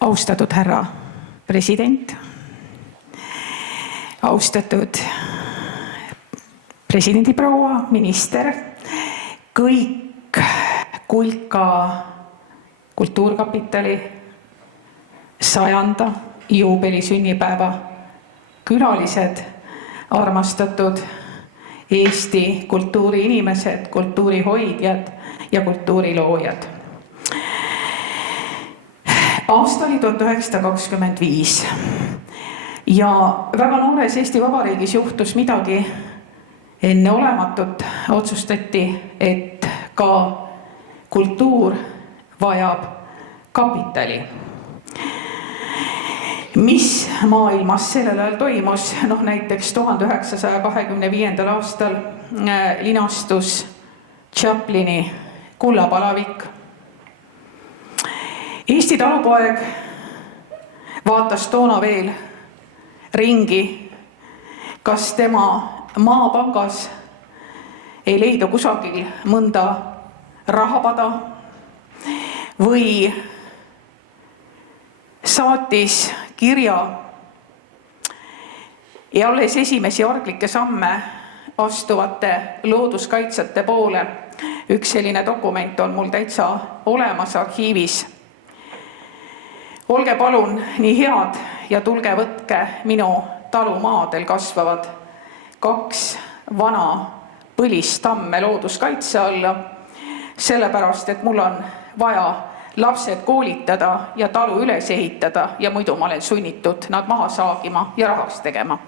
Austatud härra president, austatud presidendiproua, minister, kõik Kulka Kultuurkapitali 100. juubeli sünnipäeva külalised, armastatud Eesti kultuuriinimesed, kultuurihoidjad ja kultuuriloojad. Aasta oli 1925 ja väga noores Eesti Vabariigis juhtus midagi enneolematut. Otsustati, et ka kultuur vajab kapitali. Mis maailmas sellel ajal toimus? Näiteks 1925. aastal linastus Chaplini Kullapalavik. Eesti talupoeg vaatas toona veel ringi, kas tema maapangas ei leidu kusagil mõnda rahapada või saatis kirja ja alles esimesi arglikke samme astuvate looduskaitsjate poole. Üks selline dokument on mul täitsa olemas arhiivis. Olge palun nii head ja tulge võtke minu talumaadel kasvavad 2 vana põlistamme looduskaitse alla, sellepärast et mul on vaja lapsed koolitada ja talu üles ehitada ja muidu ma olen sunnitud nad maha saagima ja rahaks tegema.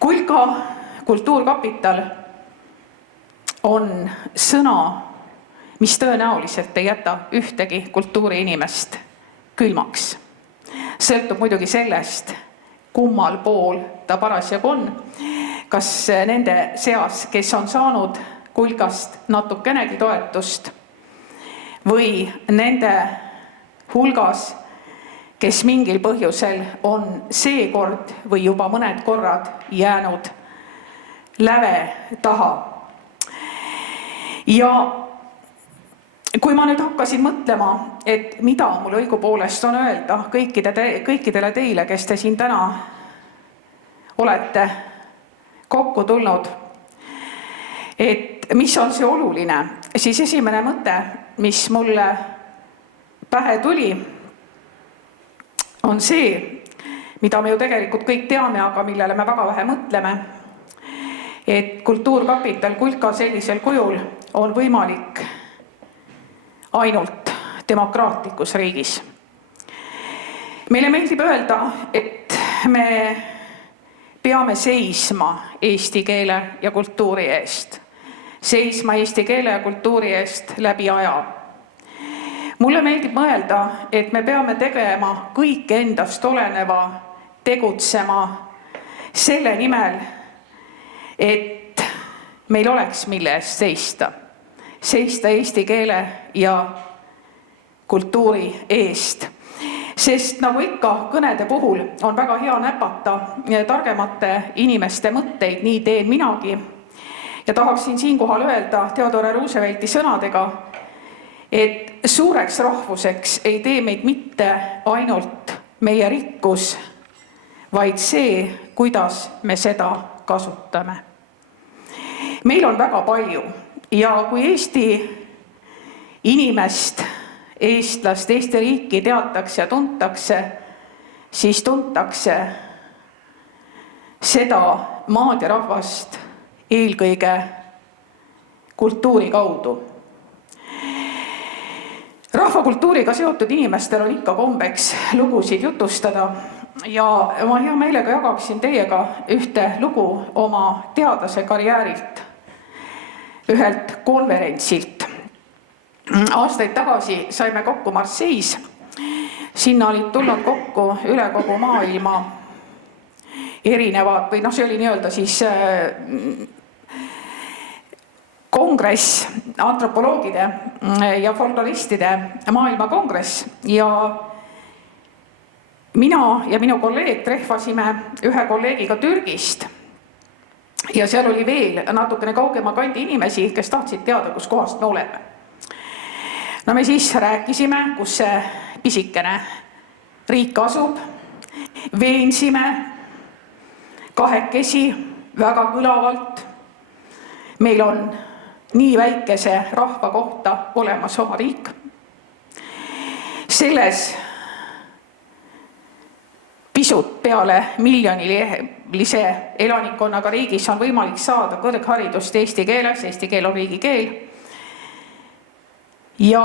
Kulka Kultuurkapital on sõna, mis tõenäoliselt ei jäta ühtegi kultuuriinimest külmaks. Sõltub muidugi sellest, kummal pool ta parasjagu on. Kas nende seas, kes on saanud Kulkast natukenegi toetust või nende hulgas, kes mingil põhjusel on seekord või juba mõned korrad jäänud läve taha. Ja kui ma nüüd hakkasin mõtlema, et mida mul õigupoolest on öelda kõikidele teile, kes te siin täna olete kokku tulnud, et mis on see oluline, siis esimene mõte, mis mulle pähe tuli, on see, mida me ju tegelikult kõik teame, aga millele me väga vähe mõtleme, et Kultuurkapital Kulka sellisel kujul on võimalik ainult demokraatlikus riigis. Meile meeldib öelda, et me peame seisma eesti keele ja kultuuri eest. Seisma eesti keele ja kultuuri eest läbi aja. Mulle meeldib mõelda, et me peame tegema kõik endast oleneva, tegutsema selle nimel, et meil oleks mille eest seista. Seista eesti keele ja kultuuri eest. Sest nagu ikka kõnede puhul on väga hea näpata targemate inimeste mõtteid, nii teen minagi. Ja tahaksin siinkohal öelda Theodore Roosevelti sõnadega, et suureks rahvuseks ei tee meid mitte ainult meie rikkus, vaid see, kuidas me seda kasutame. Meil on väga palju. Ja kui Eesti inimest, eestlast, Eesti riiki teatakse ja tuntakse, siis tuntakse seda maad ja rahvast eelkõige kultuuri kaudu. Rahvakultuuriga seotud inimestel on ikka kombeks lugusid jutustada ja ma hea meelega jagaksin teiega ühte lugu oma teadlase karjäärilt, ühelt konverentsilt. Aastaid tagasi saime kokku Marseilles. Sinna olid tulnud kokku üle kogu maailma erinevad, või see oli nii-öelda siis kongress, antropoloogide ja folkloristide maailmakongress. Ja mina ja minu kolleeg trehvasime ühe kolleegiga Türgist. Ja seal oli veel natukene kaugema kandi inimesi, kes tahtsid teada, kus kohast me oleme. no me siis rääkisime, kus see pisikene riik asub, veensime kahekesi väga kõlavalt. Meil on nii väikese rahva kohta olemas oma riik. Selles pisut peale miljonilise elanikkonnaga riigis on võimalik saada kõrgharidust eesti keeles, eesti keel on riigikeel. Ja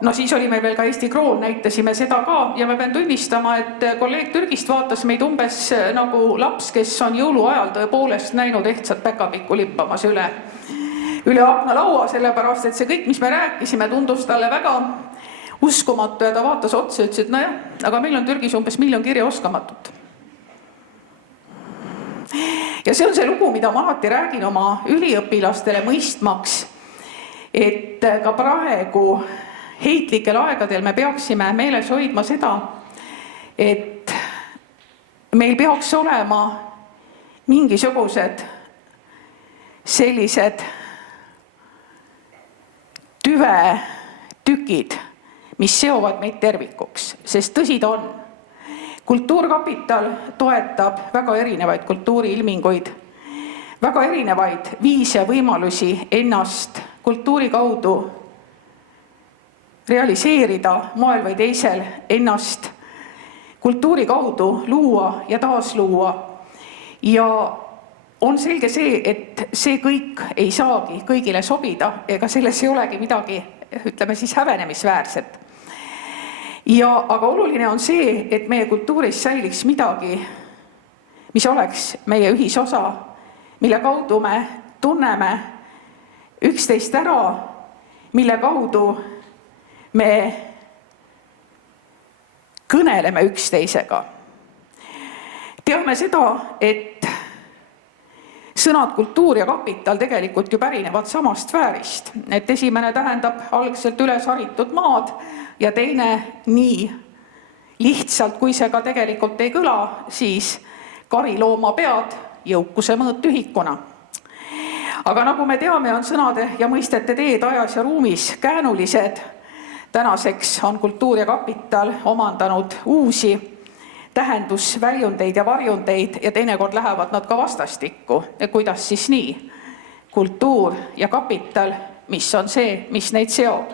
no siis oli meil veel ka Eesti kroon, näitasime seda ka ja ma pean tunnistama, et kolleeg Türgist vaatas meid umbes nagu laps, kes on jõuluajal tõepoolest näinud ehtsat päkapikku lippamas üle aknalaua, sellepärast et see kõik, mis me rääkisime, tundus talle väga uskumatu ja ta vaatas otsa ja ütles, et nojah, aga meil on Türgis umbes 1 miljon kirjaoskamatut. Ja see on see lugu, mida ma alati räägin oma üliõpilastele mõistmaks, et ka praegu heitlikel aegadel me peaksime meeles hoidma seda, et meil peaks olema mingisugused sellised tüvetükid, mis seovad meid tervikuks, sest tõsi ta on. Kultuurkapital toetab väga erinevaid kultuuriilminguid, väga erinevaid viise ja võimalusi ennast kultuuri kaudu realiseerida moel või teisel, ennast kultuuri kaudu luua ja taasluua. Ja on selge see, et see kõik ei saagi kõigile sobida, ega selles ei olegi midagi, ütleme siis hävenemisväärset. Aga oluline on see, et meie kultuuris säiliks midagi, mis oleks meie ühisosa, mille kaudu me tunneme üksteist ära, mille kaudu me kõneleme üksteisega. Teame seda, et sõnad kultuur ja kapital tegelikult ju pärinevad samast sfäärist. Et esimene tähendab algselt üles haritud maad ja teine nii lihtsalt, kui see ka tegelikult ei kõla, siis karilooma pead jõukuse mõõtühikuna. Aga nagu me teame, on sõnade ja mõistete teed ajas ja ruumis käänulised. Tänaseks on kultuur ja kapital omandanud uusi tähendusväljundeid ja varjundeid ja teinekord lähevad nad ka vastastikku. Ja kuidas siis nii? Kultuur ja kapital, mis on see, mis neid seob?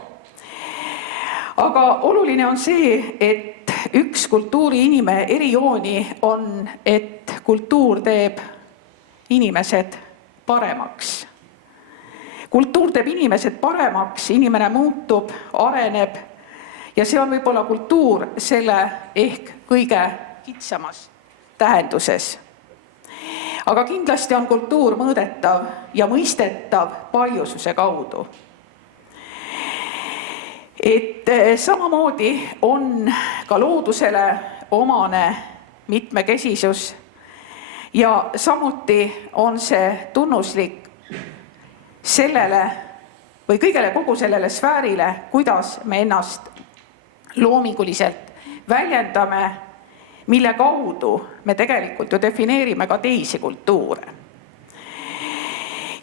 Aga oluline on see, et üks kultuuriinime erijooni on, et kultuur teeb inimesed paremaks. Kultuur teeb inimesed paremaks, inimene muutub, areneb ja see on võib-olla kultuur selle ehk kõige kitsamas tähenduses. Aga kindlasti on kultuur mõõdetav ja mõistetav paljususe kaudu. Et samamoodi on ka loodusele omane mitmekesisus ja samuti on see tunnuslik sellele või kõigele kogu sellele sfäärile, kuidas me ennast loominguliselt väljendame, mille kaudu me tegelikult ju defineerime ka teisi kultuure.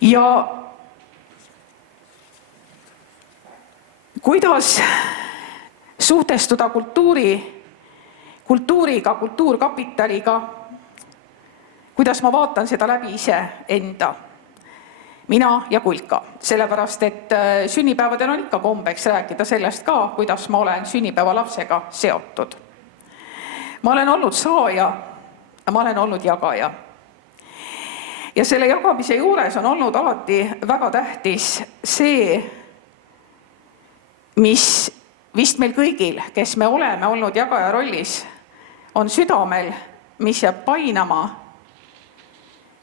Ja kuidas suhtestuda kultuuriga, kultuurkapitaliga, kuidas ma vaatan seda läbi ise enda, mina ja Kulka, sellepärast et sünnipäevadel on ikka kombeks rääkida sellest ka, kuidas ma olen sünnipäevalapsega seotud. Ma olen olnud saaja ja ma olen olnud jagaja. Ja selle jagamise juures on olnud alati väga tähtis see, mis vist meil kõigil, kes me oleme olnud jagaja rollis, on südamel, mis jääb painama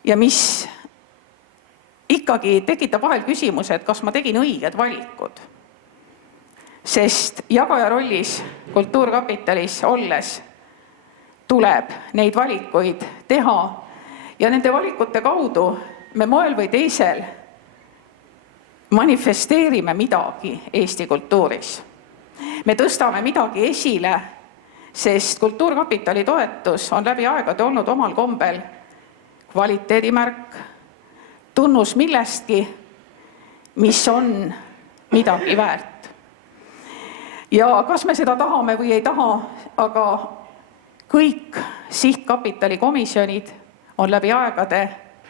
ja mis ikkagi tekitab vahel küsimuse, et kas ma tegin õiged valikud. Sest jagaja rollis kultuurkapitalis olles tuleb neid valikuid teha ja nende valikute kaudu me moel või teisel manifesteerime midagi Eesti kultuuris. Me tõstame midagi esile, sest kultuurkapitali toetus on läbi aegade olnud omal kombel kvaliteedimärk, tunnus millestki, mis on midagi väärt. Ja kas me seda tahame või ei taha, aga kõik sihtkapitali komisjonid on läbi aegade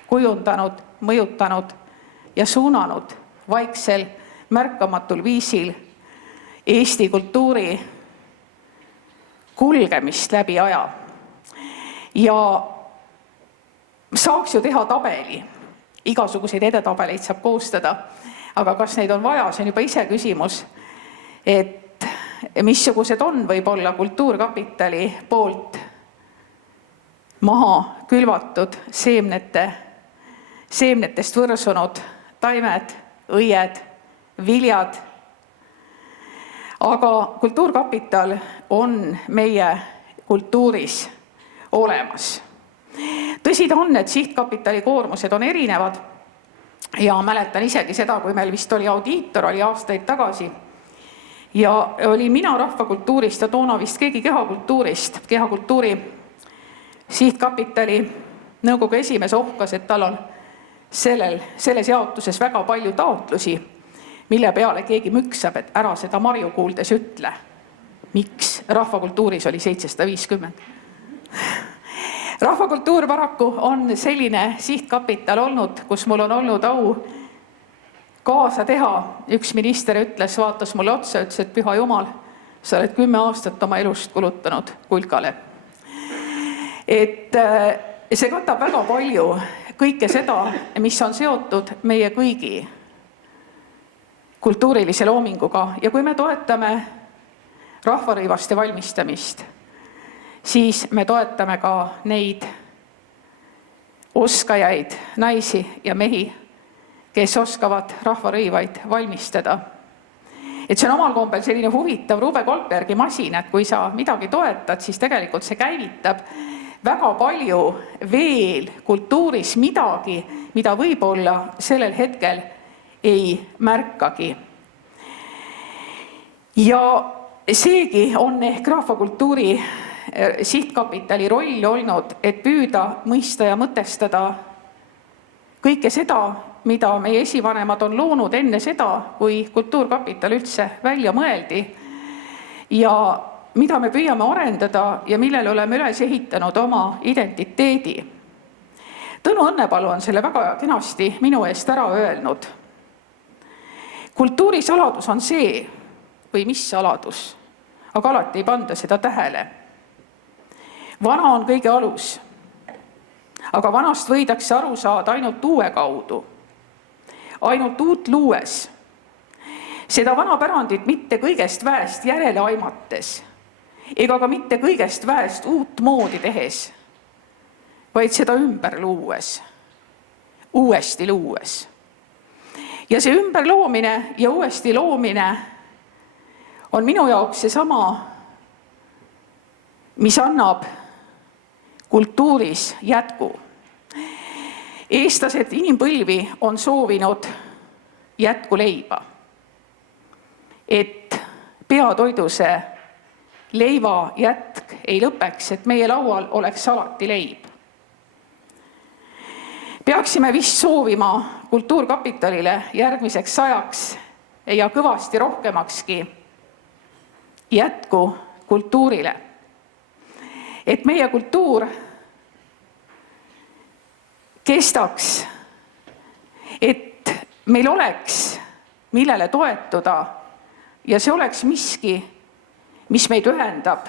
kujundanud, mõjutanud ja suunanud vaiksel, märkamatul viisil Eesti kultuuri kulgemist läbi aja. Ja saaks ju teha tabeli, igasuguseid edetabeleid saab koostada, aga kas neid on vaja, see on juba ise küsimus, et missugused on võib-olla Kultuurkapitali poolt maha külvatud seemnetest võrsunud taimed, õied, viljad. Aga Kultuurkapital on meie kultuuris olemas. Tõsi ta on, et sihtkapitali koormused on erinevad ja mäletan isegi seda, kui meil vist oli audiitor, oli aastaid tagasi, ja oli mina rahvakultuurist ja toona vist keegi kehakultuurist. Kehakultuuri sihtkapitali nõukogu esimees ohkas, et tal on selles jaotuses väga palju taotlusi, mille peale keegi müksab, et ära seda Marju kuuldes ütle. Miks? Rahvakultuuris oli 750. Rahvakultuur paraku on selline sihtkapital olnud, kus mul on olnud au kaasa teha. Üks minister ütles, vaatas mulle otsa, ütles, et püha jumal, sa oled 10 aastat oma elust kulutanud kulkale. Et see katab väga palju kõike seda, mis on seotud meie kõigi kultuurilise loominguga. Ja kui me toetame rahvarõivaste valmistamist, siis me toetame ka neid oskajaid, naisi ja mehi, kes oskavad rahvarõivaid valmistada. Et see on omal kombel selline huvitav Rube Goldbergi masin, et kui sa midagi toetad, siis tegelikult see käivitab väga palju veel kultuuris midagi, mida võib-olla sellel hetkel ei märkagi. Ja seegi on ehk rahvakultuuri sihtkapitali roll olnud, et püüda mõista ja mõtestada kõike seda, mida meie esivanemad on loonud enne seda, kui Kultuurkapital üldse välja mõeldi ja mida me püüame arendada ja millele oleme üles ehitanud oma identiteedi. Tõnu Õnnepalu on selle väga kenasti minu eest ära öelnud. Kultuuri saladus on see, või mis saladus, aga alati ei panda seda tähele. Vana on kõige alus, aga vanast võidakse aru saada ainult uue kaudu, ainult uut luues. Seda vana pärandit mitte kõigest väest järele aimates, ega ka mitte kõigest väest uut moodi tehes, vaid seda ümber luues, uuesti luues. Ja see ümberloomine ja uuesti loomine on minu jaoks seesama, mis annab kultuuris jätku. Eestlased inimpõlvi on soovinud jätkuleiba, et peatoiduse leiva jätk ei lõpeks, et meie laual oleks alati leib. Peaksime vist soovima Kultuurkapitalile järgmiseks 100 ja kõvasti rohkemakski jätku kultuurile. Et meie kultuur kestaks, et meil oleks, millele toetuda ja see oleks miski, mis meid ühendab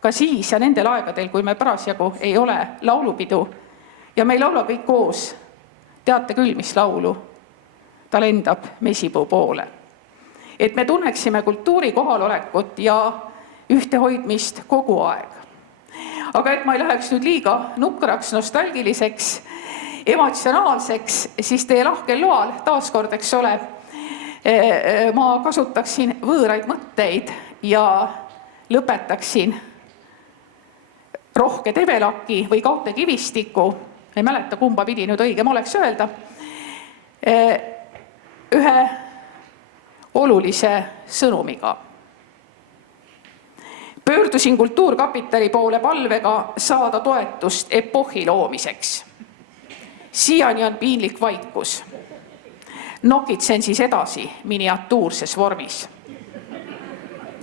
ka siis ja nendel aegadel, kui me parasjagu ei ole laulupidu ja me ei laula kõik koos. Teate küll, mis laulu? Ta lendab mesipuu poole. Et me tunneksime kultuuri kohalolekut ja ühtehoidmist kogu aeg. Aga et ma ei läheks nüüd liiga nukraks, nostalgiliseks, emotsionaalseks, siis teie lahkel loal taaskord, eks ole, ma kasutaksin võõraid mõtteid ja lõpetaksin Rohke Tevelaki või Kaute Kivistiku, ei mäleta, kumba pidi nüüd õigem oleks öelda, ühe olulise sõnumiga. Pöördusin Kultuurkapitali poole palvega saada toetust epohhi loomiseks. Siiani on piinlik vaikus. Nokitsen siis edasi miniatuurses vormis.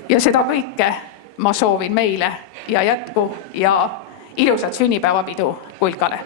Ja seda kõike ma soovin meile ja jätku ja ilusat sünnipäevapidu Kulkale.